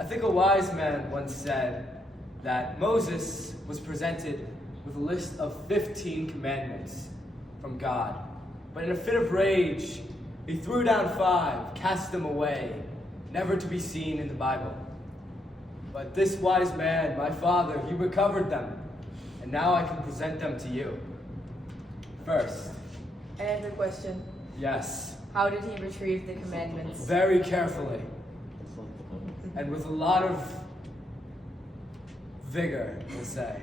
I think a wise man once said that Moses was presented with a list of 15 commandments from God. But in a fit of rage, he threw down 5, cast them away, never to be seen in the Bible. But this wise man, my father, he recovered them, and now I can present them to you. First. I have a question. Yes. How did he retrieve the commandments? Very carefully. And with a lot of vigor, we'll say.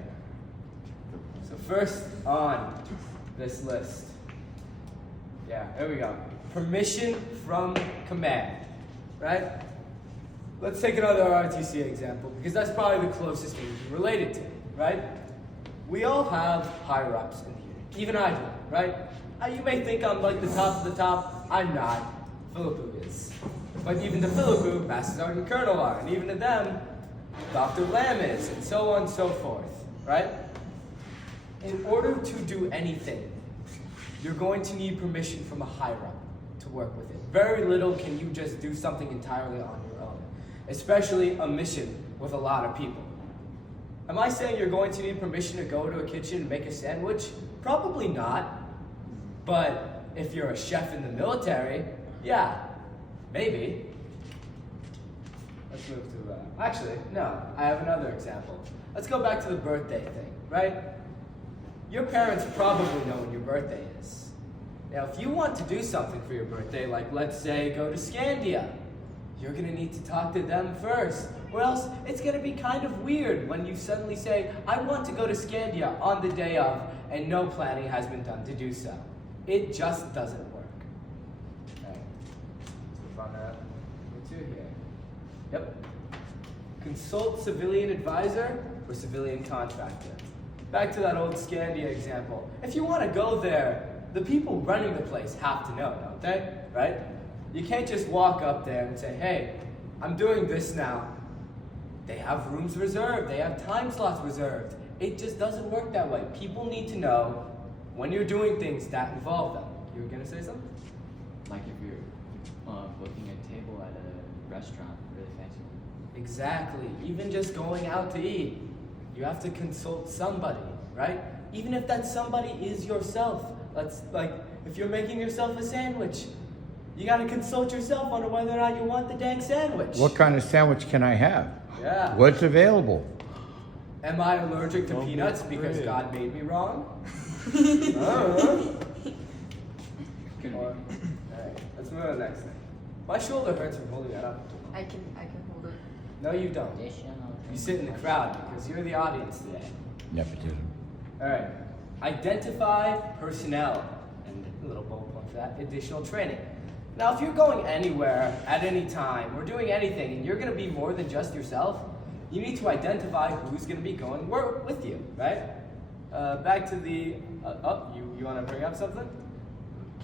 So first on this list. Yeah, there we go. Permission from command, right? Let's take another ROTC example, because that's probably the closest thing you can relate it to, right? We all have higher-ups in here. Even I do, right? You may think I'm like the top of the top. I'm not. Philippou is. But even to Philippou, Master Sergeant Colonel are, and even to them, Dr. Lamb is, and so on and so forth, right? In order to do anything, you're going to need permission from a higher-up to work with it. Very little can you just do something entirely on your own, especially a mission with a lot of people. Am I saying you're going to need permission to go to a kitchen and make a sandwich? Probably not. But if you're a chef in the military, yeah, maybe. Let's move to, actually, no, I have another example. Let's go back to the birthday thing, right? Your parents probably know when your birthday is. Now, if you want to do something for your birthday, like let's say go to Scandia, you're gonna need to talk to them first. Or else it's gonna be kind of weird when you suddenly say, I want to go to Scandia on the day of, and no planning has been done to do so. It just doesn't work. Okay. Let's move on to number 2 here. Yep. Consult civilian advisor or civilian contractor. Back to that old Scandia example. If you want to go there, the people running the place have to know, don't they? Right? You can't just walk up there and say, hey, I'm doing this now. They have rooms reserved. They have time slots reserved. It just doesn't work that way. People need to know when you're doing things that involve them. You were going to say something? Like if you're booking a table at a restaurant, really fancy one. Exactly. Even just going out to eat, you have to consult somebody, right? Even if that somebody is yourself. Let's, like, if you're making yourself a sandwich, you got to consult yourself on whether or not you want the dang sandwich. What kind of sandwich can I have? Yeah. What's available? Am I allergic to peanuts because God made me wrong? I don't know. Or, alright, let's move on to the next thing. My shoulder hurts from holding that up. I can hold it. No, you don't. You sit in the crowd because you're the audience today. Nepotism. Alright. Identify personnel. And a little bullet point for that. Additional training. Now, if you're going anywhere at any time or doing anything and you're going to be more than just yourself, you need to identify who's going to be going with you, right? Back to the... you want to bring up something?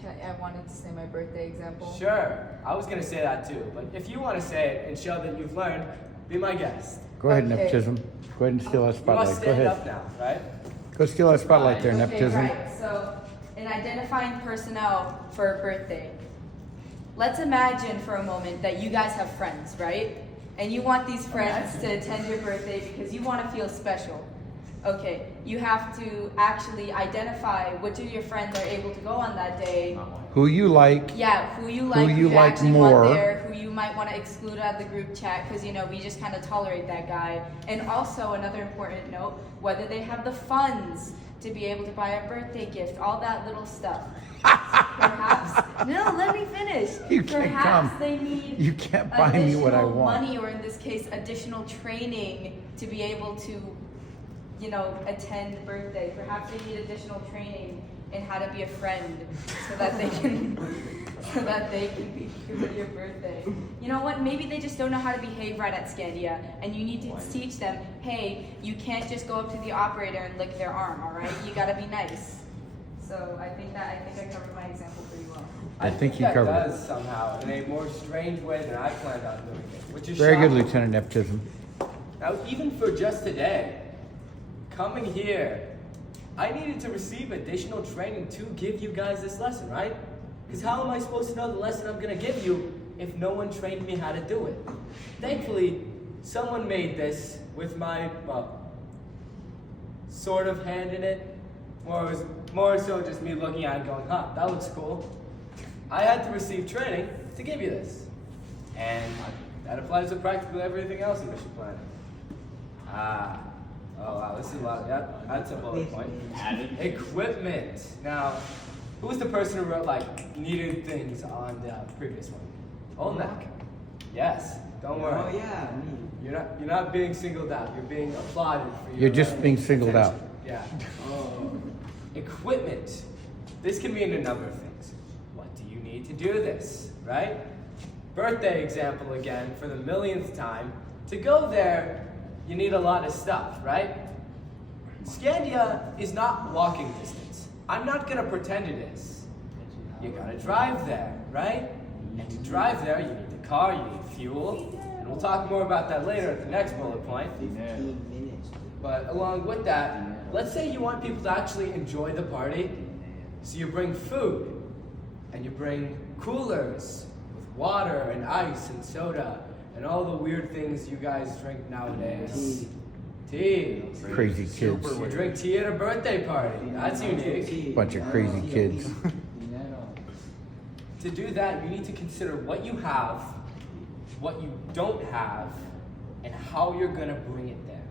I wanted to say my birthday example. Sure. I was going to say that too. But if you want to say it and show that you've learned, be my guest. Go ahead, Okay. Nepotism. Go ahead and steal that You must spotlight. Go stand ahead. up now, right? Go steal that spotlight there, Okay, Nepotism. right. So, in identifying personnel for a birthday, let's imagine for a moment that you guys have friends, right? And you want these friends to attend your birthday because you want to feel special. Okay, you have to actually identify which of your friends are able to go on that day. Who you like. Yeah, who you like, who you like actually more. want there, who you might want to exclude out of the group chat because, we just kind of tolerate that guy. And also, another important note, whether they have the funds to be able to buy a birthday gift, all that little stuff. Perhaps, no, let me finish. You can't Perhaps come. they need You can't buy me what I additional want. money, or in this case, additional training to be able to, attend the birthday. Perhaps they need additional training in how to be a friend so that they can be good at your birthday. You know what? Maybe they just don't know how to behave right at Scandia, and you need to teach them, hey, you can't just go up to the operator and lick their arm, all right? You gotta be nice. So I think I covered my example pretty well. I think you that covered it. does somehow in a more strange way than I planned on doing it, which is Very good, shocking. Lieutenant Nepotism. Now, even for just today, coming here, I needed to receive additional training to give you guys this lesson, right? Because how am I supposed to know the lesson I'm going to give you if no one trained me how to do it? Thankfully, someone made this with my, sort of hand in it. Or it was more so just me looking at it going, huh, that looks cool. I had to receive training to give you this. And that applies to practically everything else in mission planning. Oh wow, this is a lot. That's a bullet point. Equipment. Now, who was the person who wrote like needed things on the previous one? Olmec. Yes. Don't worry. Oh yeah, me. You're not being singled out. You're being applauded for your. You're just being singled out. attention. Yeah. Equipment. This can mean a number of things. What do you need to do this, right? Birthday example again for the millionth time. To go there, you need a lot of stuff, right? Scandia is not walking distance. I'm not gonna pretend it is. You gotta drive there, right? And to drive there, you need the car, you need fuel, and we'll talk more about that later at the next bullet point. 15 minutes. But along with that, let's say you want people to actually enjoy the party, so you bring food, and you bring coolers with water and ice and soda, and all the weird things you guys drink nowadays. Tea. Crazy kids. You drink tea at a birthday party. That's unique. Bunch of crazy kids. To do that, you need to consider what you have, what you don't have, and how you're gonna bring it there.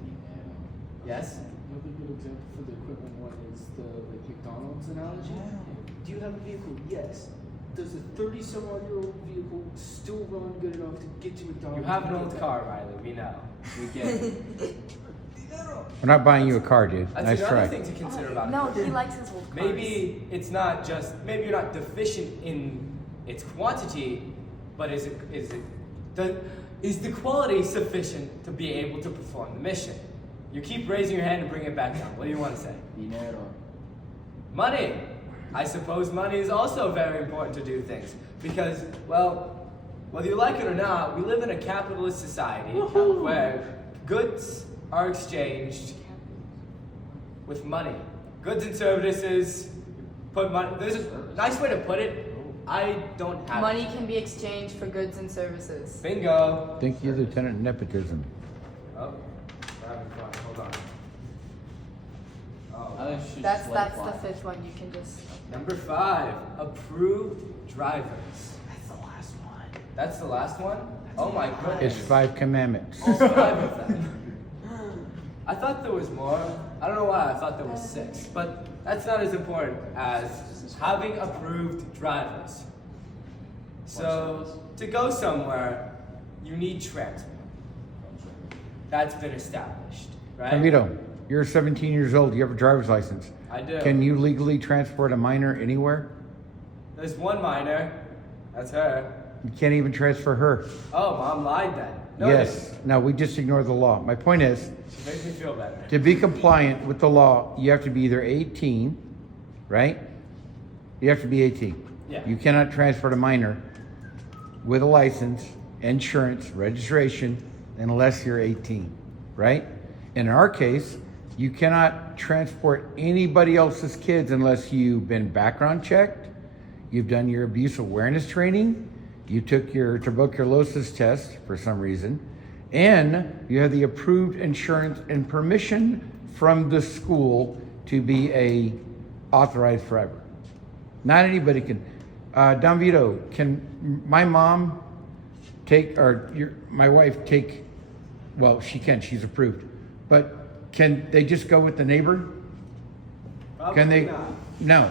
Yes? Another good example for the equipment one is the like McDonald's analogy. Do you have a vehicle? Yes. Does a 30-some-odd-year-old vehicle still run good enough to get to McDonald's? You have an old car, Riley. We know. We get it. We're not buying you a car, dude. That's Nice another try. thing to consider about No, equipment. he likes his old cars. Maybe it's not just, maybe you're not deficient in its quantity, but is the quality sufficient to be able to perform the mission? You keep raising your hand and bring it back down. What do you want to say? Dinero. Money. I suppose money is also very important to do things because, well, whether you like it or not, we live in a capitalist society where goods are exchanged with money. Goods and services, put money, there's a nice way to put it. I don't have Money can be exchanged for goods and services. Bingo. Thank you, Lieutenant Nepotism. Oh, we're having fun. Hold on. Oh. I think she's That's like the fly. fifth one. You can just. Number 5, approved drivers. That's the last one. That's the last one? Oh my goodness. It's 5 commandments. All 5 of them. I thought there was more. I don't know why I thought there was 6, but that's not as important as having approved drivers. So to go somewhere, you need transport. That's been established, right? Vito, you're 17 years old. You have a driver's license. I do. Can you legally transport a minor anywhere? There's one minor. That's her. You can't even transfer her. Oh, Mom lied then. No, Yes. No, we just ignore the law. My point is, She makes me feel better. to be compliant with the law, you have to be either 18, right? You have to be 18. Yeah. You cannot transport a minor with a license, insurance, registration, unless you're 18, right? In our case, you cannot transport anybody else's kids unless you've been background checked, you've done your abuse awareness training, you took your tuberculosis test for some reason, and you have the approved insurance and permission from the school to be a authorized driver. Not anybody can. Don Vito, can my mom take, or my wife take, well, she can, she's approved, but can they just go with the neighbor? Can they? Probably not. No.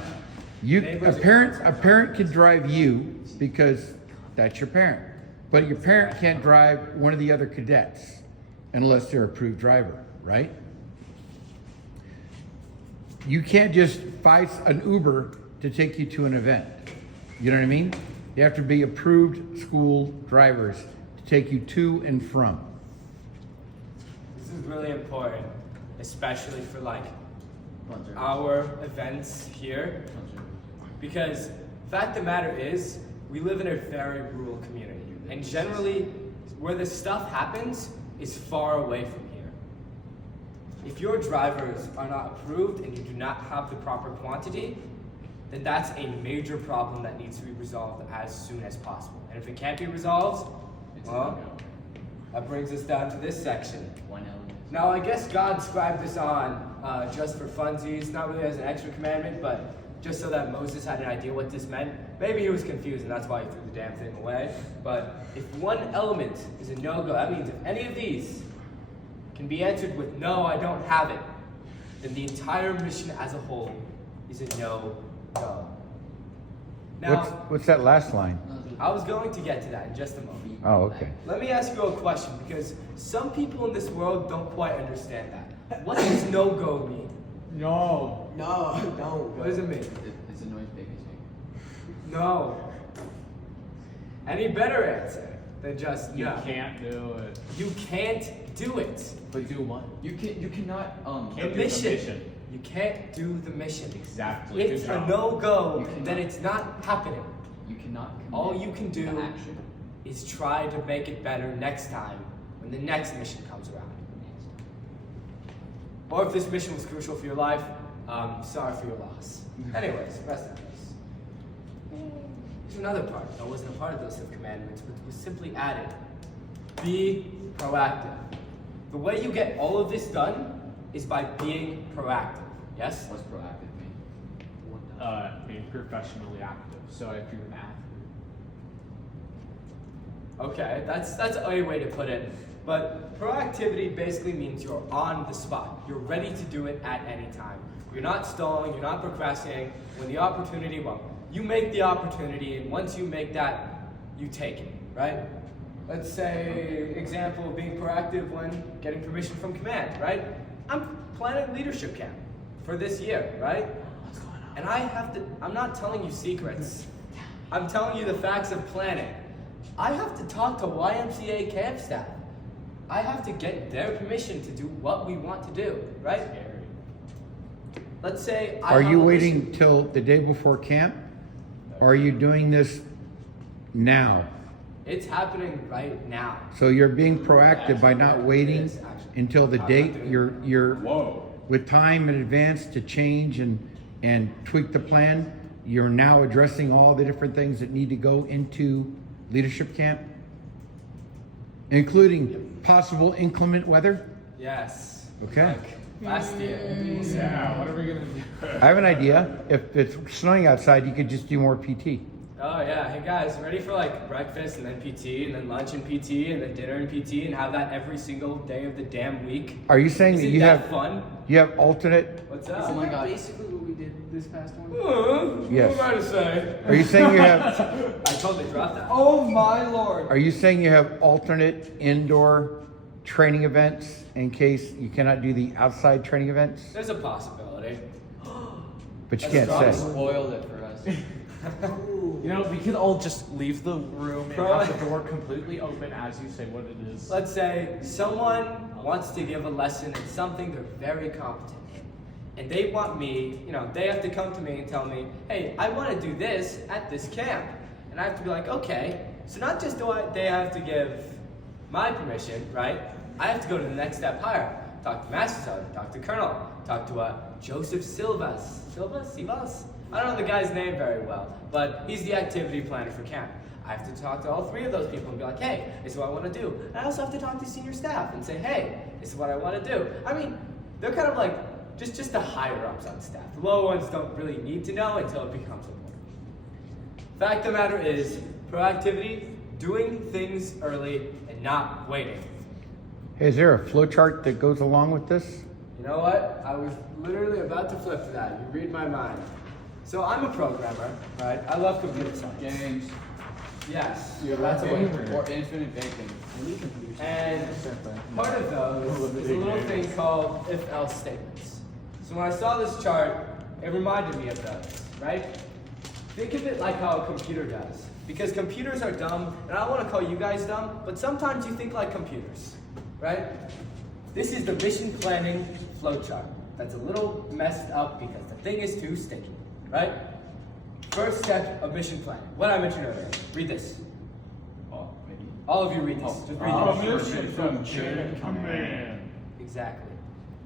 You, Neighbors a are parent can drive you because that's your parent. But your parent can't drive one of the other cadets unless they're approved driver, right? You can't just find an Uber to take you to an event. You know what I mean? You have to be approved school drivers to take you to and from. This is really important, especially for like Bunch of- our events here, because fact of the matter is we live in a very rural community, and generally where the stuff happens is far away from here. If your drivers are not approved and you do not have the proper quantity, then that's a major problem that needs to be resolved as soon as possible. And if it can't be resolved, It's a well, no-go. That brings us down to this section. One element. Now, I guess God scribed this on just for funsies, not really as an extra commandment, but just so that Moses had an idea what this meant. Maybe he was confused, and that's why he threw the damn thing away. But if one element is a no-go, that means if any of these can be answered with no, I don't have it, then the entire mission as a whole is a no-go. Now, What's that last line? I was going to get to that in just a moment. Oh, okay. Let me ask you a question, because some people in this world don't quite understand that. What does no-go mean? No, don't. What does it mean? It's a noise baby thing. No. Any better answer than just You no? can't do it. You can't do it. But do what? You cannot The Can't do the mission. mission. You can't do the mission. Exactly. It's Good a job. no-go, You cannot. then it's not happening. You cannot commit All you can do to action. is try to make it better next time when the next mission comes around. Or if this mission was crucial for your life, sorry for your loss. Anyways, rest in peace. Here's another part that wasn't a part of those 5 commandments, but was simply added. Be proactive. The way you get all of this done is by being proactive. Yes? What's proactive mean? Being professionally active. So if you're an athlete. Okay, that's a way to put it. But proactivity basically means you're on the spot. You're ready to do it at any time. You're not stalling, you're not procrastinating. When the opportunity, well, you make the opportunity, and once you make that, you take it, right? Let's say, example of being proactive when getting permission from command, right? I'm planning leadership camp for this year, right? What's going on? And I'm not telling you secrets. I'm telling you the facts of planning. I have to talk to YMCA camp staff. I have to get their permission to do what we want to do, right? Let's say I Are have you a waiting mission. till the day before camp? Or are you doing this now? It's happening right now. So you're being proactive by not waiting It is, actually. until the I'm date. not doing You're Whoa. with time in advance to change and tweak the plan. You're now addressing all the different things that need to go into leadership camp, including possible inclement weather. Yes. Okay. Like last year. Yeah, what are we gonna do? I have an idea. If it's snowing outside, you could just do more PT. Oh yeah, hey guys, ready for like breakfast and then PT and then lunch and PT and then dinner and PT and have that every single day of the damn week? Are you saying that Isn't you that have fun? alternate? What's Isn't up? my that God. basically what we did this past one? Yes. What am I to say? Are you saying you have? I totally dropped that. Oh my lord. Are you saying you have alternate indoor training events in case you cannot do the outside training events? There's a possibility. But you That's can't strong. say. Spoiled it for us. You know, we could all just leave the room and Pro- have the door completely open as you say what it is. Let's say someone wants to give a lesson in something they're very competent in. And they want me, they have to come to me and tell me, hey, I want to do this at this camp. And I have to be like, okay. So not just do they have to give my permission, right? I have to go to the next step higher. Talk to Master Sergeant, talk to Colonel, talk to Joseph Silvas. Silvas? I don't know the guy's name very well, but he's the activity planner for camp. I have to talk to all 3 of those people and be like, hey, this is what I want to do. And I also have to talk to senior staff and say, hey, this is what I want to do. I mean, they're kind of like just the higher ups on staff. The lower ones don't really need to know until it becomes important. Fact of the matter is, proactivity, doing things early and not waiting. Hey, is there a flow chart that goes along with this? You know what? I was literally about to flip to that. You read my mind. So I'm a programmer, right? I love computer science. Games. Yes, You're that's a way. Or infinite bacon. And part of those is a little thing called if-else statements. So when I saw this chart, it reminded me of those, right? Think of it like how a computer does. Because computers are dumb, and I don't want to call you guys dumb, but sometimes you think like computers, right? This is the mission planning flowchart. That's a little messed up because the thing is too sticky, right? First step of mission planning. What I mentioned earlier. Read this. Oh, maybe. All of you read this. Just read this. Permission from chain of command. Exactly.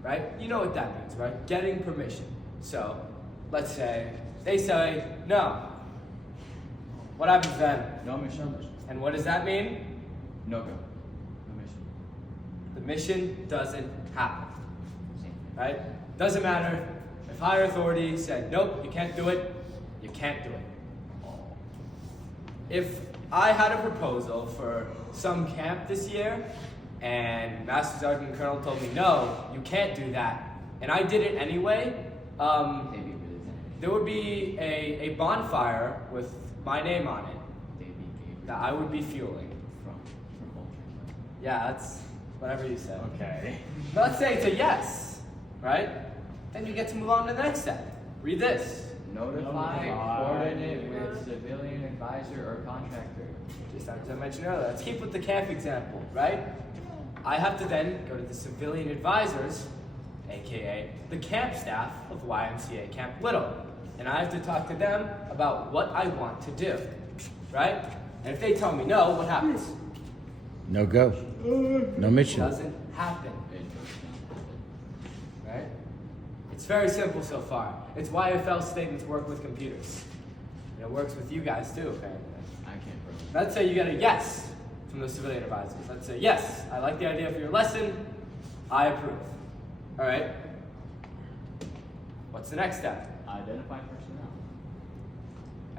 Right? You know what that means, right? Getting permission. So, let's say they say no. What happens then? No mission. And what does that mean? No go. No mission. mission doesn't happen. Same. Right? Doesn't matter if higher authority said, nope, you can't do it, you can't do it. If I had a proposal for some camp this year and Master Sergeant Colonel told me, no, you can't do that, and I did it anyway, They'd be really tempted. there would be a bonfire with my name on it They'd be gay that I would be fueling. from Ultra. Yeah, that's whatever you said. Okay. But let's say it's a yes, right? Then you get to move on to the next step. Read this. Notify, Notify. coordinate with civilian advisor or contractor. Just as I mentioned earlier, let's keep with the camp example, right? I have to then go to the civilian advisors, aka the camp staff of YMCA Camp Little, and I have to talk to them about what I want to do, right? And if they tell me no, what happens? No go. No It mission. doesn't happen, right? It's very simple so far. It's why FL statements work with computers. And it works with you guys too, apparently. I can't prove it. Let's say you get a yes from the civilian advisors. Let's say, yes, I like the idea for your lesson. I approve. All right. What's the next step? Identify personnel.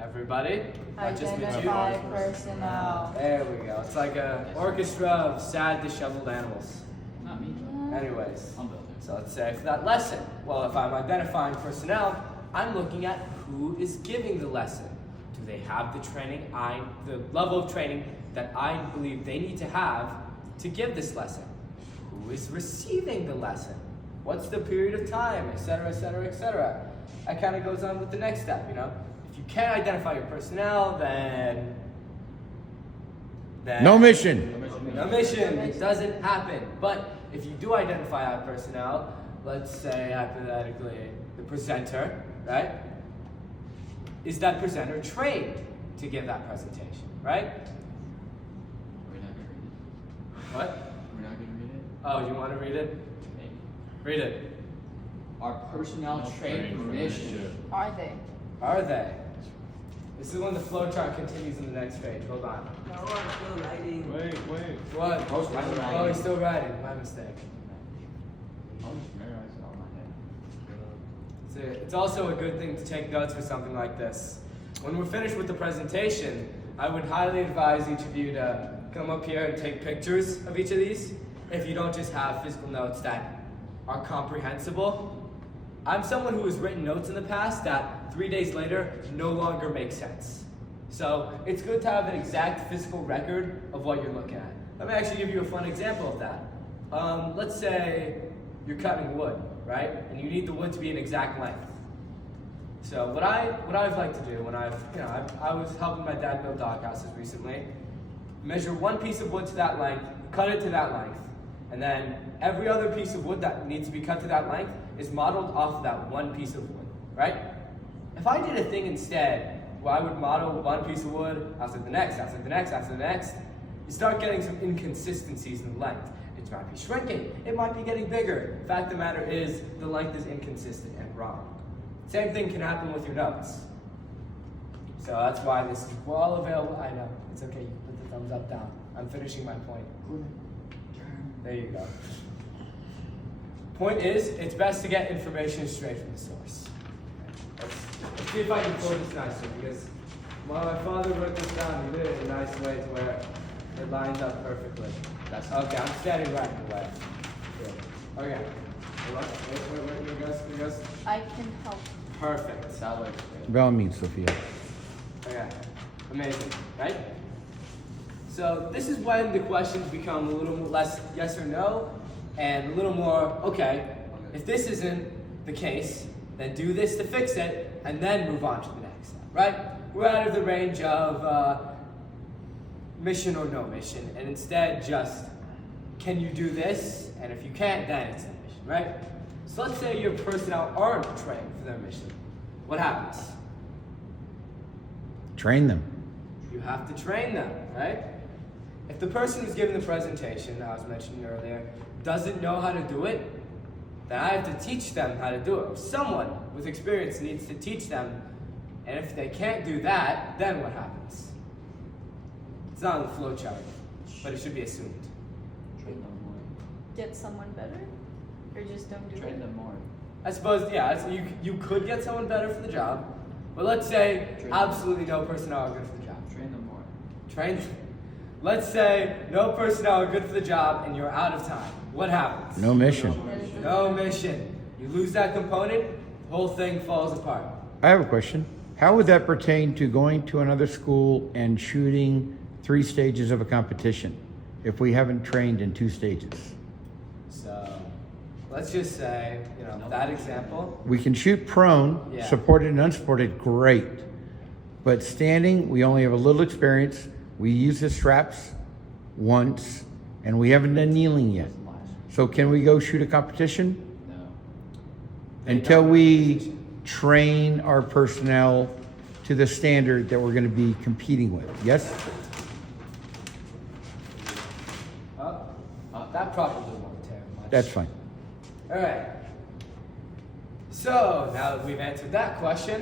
Everybody? Not just me, you. Identify personnel. There we go. It's like an orchestra of sad, disheveled animals. Not me. Anyways, I'm building. so let's say for that lesson, well, if I'm identifying personnel, I'm looking at who is giving the lesson. Do they have the training, the level of training that I believe they need to have to give this lesson? Who is receiving the lesson? What's the period of time, etc., etc., etc.? That kind of goes on with the next step, you know? If you can't identify your personnel, then No mission. no mission. It doesn't happen. But if you do identify our personnel, let's say hypothetically the presenter, right? Is that presenter trained to give that presentation, right? We're not gonna read it. What? We're not gonna read it. Oh, you want to read it? Maybe. Read it. Are personnel trained for mission? Are they? Are they? This is when the flow chart continues in the next page. Hold on. No, I'm still writing. Wait. What? Still writing. Oh, he's still writing. My mistake. I'll just memorize it all my head. It's also a good thing to take notes for something like this. When we're finished with the presentation, I would highly advise each of you to come up here and take pictures of each of these if you don't just have physical notes that are comprehensible. I'm someone who has written notes in the past that 3 days later no longer make sense. So it's good to have an exact physical record of what you're looking at. Let me actually give you a fun example of that. Let's say you're cutting wood, right? And you need the wood to be an exact length. So what I've liked to do when I was helping my dad build doghouses recently, measure one piece of wood to that length, cut it to that length, and then every other piece of wood that needs to be cut to that length is modeled off of that one piece of wood, right? If I did a thing instead where I would model one piece of wood after the next, after the next, after the next, you start getting some inconsistencies in length. It might be shrinking, it might be getting bigger. The fact of the matter is, the length is inconsistent and wrong. Same thing can happen with your notes. So that's why this is well available. I know, it's okay, you can put the thumbs up, down. I'm finishing my point. There you go. Point is, it's best to get information straight from the source. Let's see if I can pull this nicely, because while my father wrote this down, he did it in a nice way to where it lines up perfectly. That's Okay, I'm standing right in the way. Good. Okay. Wait, here goes. I can help. Perfect. that looks good. By all means, Sophia. Okay. Amazing, right? So this is when the questions become a little less yes or no, and a little more, okay, if this isn't the case, then do this to fix it, and then move on to the next step, right? We're out of the range of mission or no mission, and instead just, can you do this? And if you can't, then it's a mission, right? So let's say your personnel aren't trained for their mission. What happens? Train them. You have to train them, right? If the person who's giving the presentation, I was mentioning earlier, doesn't know how to do it, then I have to teach them how to do it. Or someone with experience needs to teach them, and if they can't do that, then what happens? It's not on the flow chart, but it should be assumed. Train them more. get someone better, or just don't do Train it? them more. I suppose, yeah, you could get someone better for the job, but let's say Train them. absolutely no personnel are good for the job. Train them more. Train. Let's say no personnel are good for the job and you're out of time. What happens? No mission. No mission. You lose that component, the whole thing falls apart. I have a question. How would that pertain to going to another school and shooting 3 stages of a competition if we haven't trained in 2 stages? So let's just say, that example. We can shoot prone, Yeah. supported and unsupported, great. But standing, we only have a little experience. We use the straps once, and we haven't done kneeling yet. So can we go shoot a competition? No. Until we train our personnel to the standard that we're going to be competing with. Yes? That probably won't take much. That's fine. All right. So now that we've answered that question,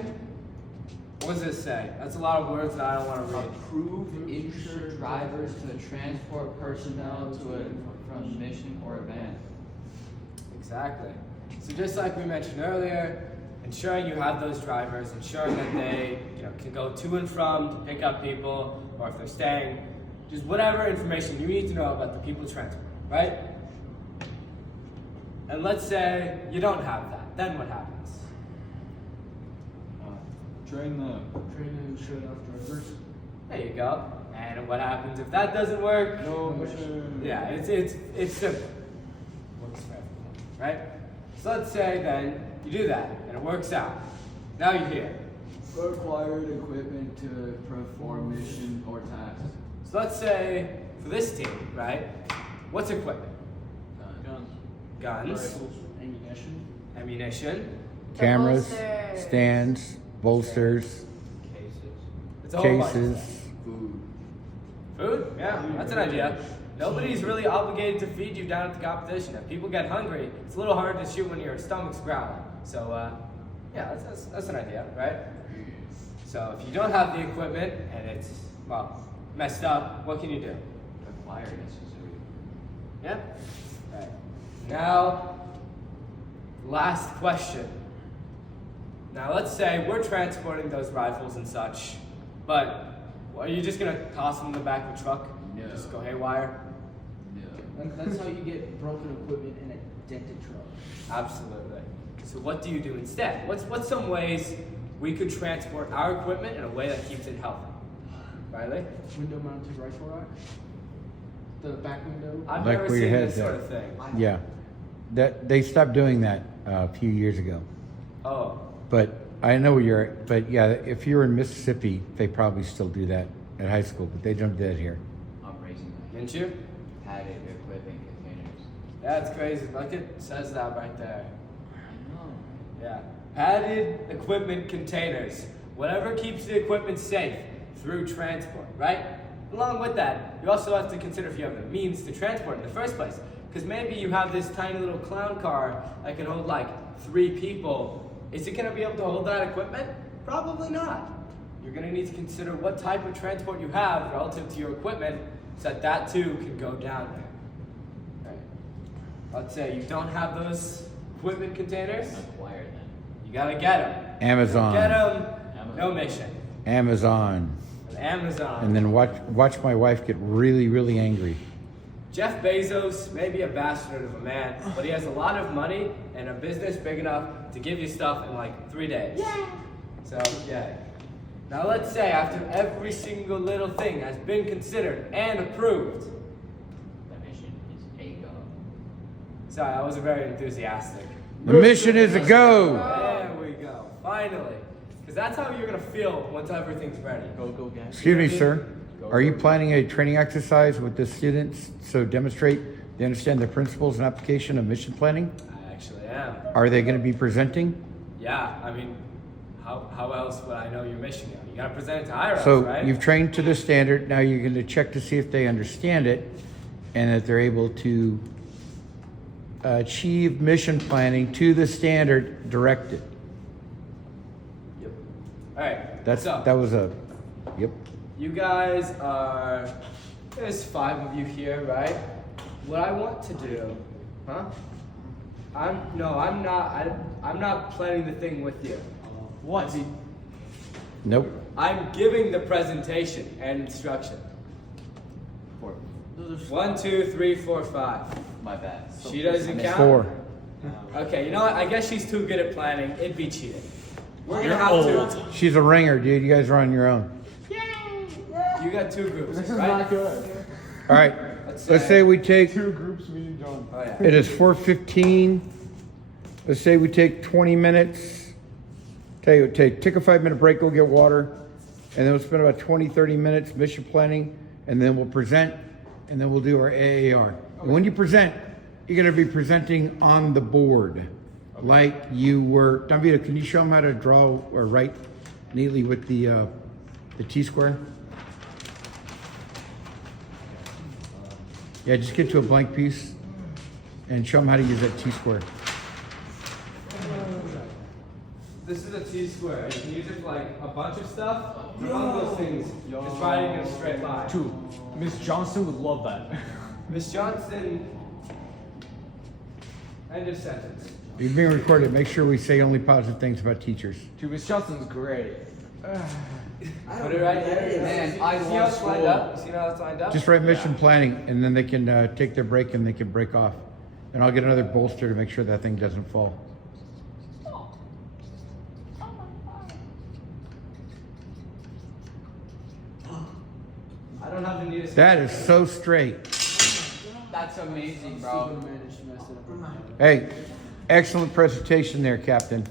what does this say? That's a lot of words that I don't want to read. Approve insured drivers to transport personnel from mission or event. Exactly. So just like we mentioned earlier, ensuring you have those drivers, ensuring that they can go to and from to pick up people, or if they're staying, just whatever information you need to know about the people transport, right? And let's say you don't have that, then what happens? Train them. Train and shut off drivers. There you go. And what happens if that doesn't work? No mission. Yeah, it's simple. Works for everyone, right? So let's say then you do that and it works out. Now you're here. Required equipment to perform mission or task. So let's say for this team, right? What's equipment? Guns. Guns, Rifles. Ammunition. ammunition. Cameras, bolsters. stands, bolsters, It's a whole bunch of cases. stuff. Food. Food? Yeah, that's an idea. Nobody's really obligated to feed you down at the competition. If people get hungry, it's a little hard to shoot when your stomach's growling. So, yeah, that's an idea, right? So if you don't have the equipment and it's, messed up, what can you do? Required necessary. Yeah? Right. Now, last question. Now let's say we're transporting those rifles and such, but are you just gonna toss them in the back of a truck? No. Just go haywire? No. That's how you get broken equipment in a dented truck. Absolutely. So what do you do instead? What's some ways we could transport our equipment in a way that keeps it healthy? Riley? Window mounted rifle rack. The back window. I've Like never where your seen head's this sort at. of thing. Yeah. That they stopped doing that a few years ago. Oh, But I know but yeah, if you're in Mississippi, they probably still do that at high school, but they don't do that here. I'm raising my didn't you? padded equipment containers. That's crazy. Look, it says that right there. I know. Yeah. Padded equipment containers. Whatever keeps the equipment safe through transport, right? Along with that, you also have to consider if you have the means to transport in the first place. Because maybe you have this tiny little clown car that can hold like 3 people. Is it going to be able to hold that equipment? Probably not. You're going to need to consider what type of transport you have relative to your equipment so that that too can go down there. Right. Let's say you don't have those equipment containers. Acquired then. You gotta get them. Amazon. Get them. Amazon. No mission. Amazon. Amazon. And then watch my wife get really, really angry. Jeff Bezos may be a bastard of a man, but he has a lot of money and a business big enough to give you stuff in like 3 days. Yeah. So, yeah. Now let's say after every single little thing has been considered and approved. The mission is a go. Sorry, I wasn't very enthusiastic. The mission is a go. There we go. Finally. Because that's how you're going to feel once everything's ready. Go, go, gang. Excuse me, sir. Are you planning a training exercise with the students so demonstrate they understand the principles and application of mission planning? I actually am. Are they going to be presenting? Yeah, I mean, how else would I know your mission? You gotta present it to IRS, So right? you've trained to the standard. Now you're going to check to see if they understand it and that they're able to achieve mission planning to the standard directed. Yep. All right. That was a, yep. You guys are, there's 5 of you here, right? What I want to do Huh? I'm not. I'm not planning the thing with you. What? Nope. I'm giving the presentation and instruction. 4. 1, 2, 3, 4, 5. My bad. She doesn't count. 4. Okay, you know what? I guess she's too good at planning. It'd be cheating. We're You're gonna have old. to. She's a ringer, dude. You guys are on your own. You got 2 groups, This is right? not good. All right. Let's Let's say we take. 2 groups, me and John. Oh yeah. It is 4:15. Let's say we take 20 minutes. Tell you, what, take a 5-minute break, go get water, and then we'll spend about 20, 30 minutes mission planning, and then we'll present, and then we'll do our AAR. And when you present, you're going to be presenting on the board, like you were. Davida, can you show them how to draw or write neatly with the T-square? Yeah, just get to a blank piece and show them how to use that T-square. This is a T-square. You can use it for like a bunch of stuff. One of those things, just writing in a straight line. 2. Miss Johnson would love that. Miss Johnson, end of sentence. You're being recorded. Make sure we say only positive things about teachers. 2. Miss Johnson's great. Put it right there. Man, I See how love it's lined school. up? See how it's lined up? Just write mission planning, and then they can take their break and they can break off. And I'll get another bolster to make sure that thing doesn't fall. I don't have the neatest. That is so straight. That's amazing, Still bro. gonna manage to mess it up. Hey, excellent presentation there, Captain.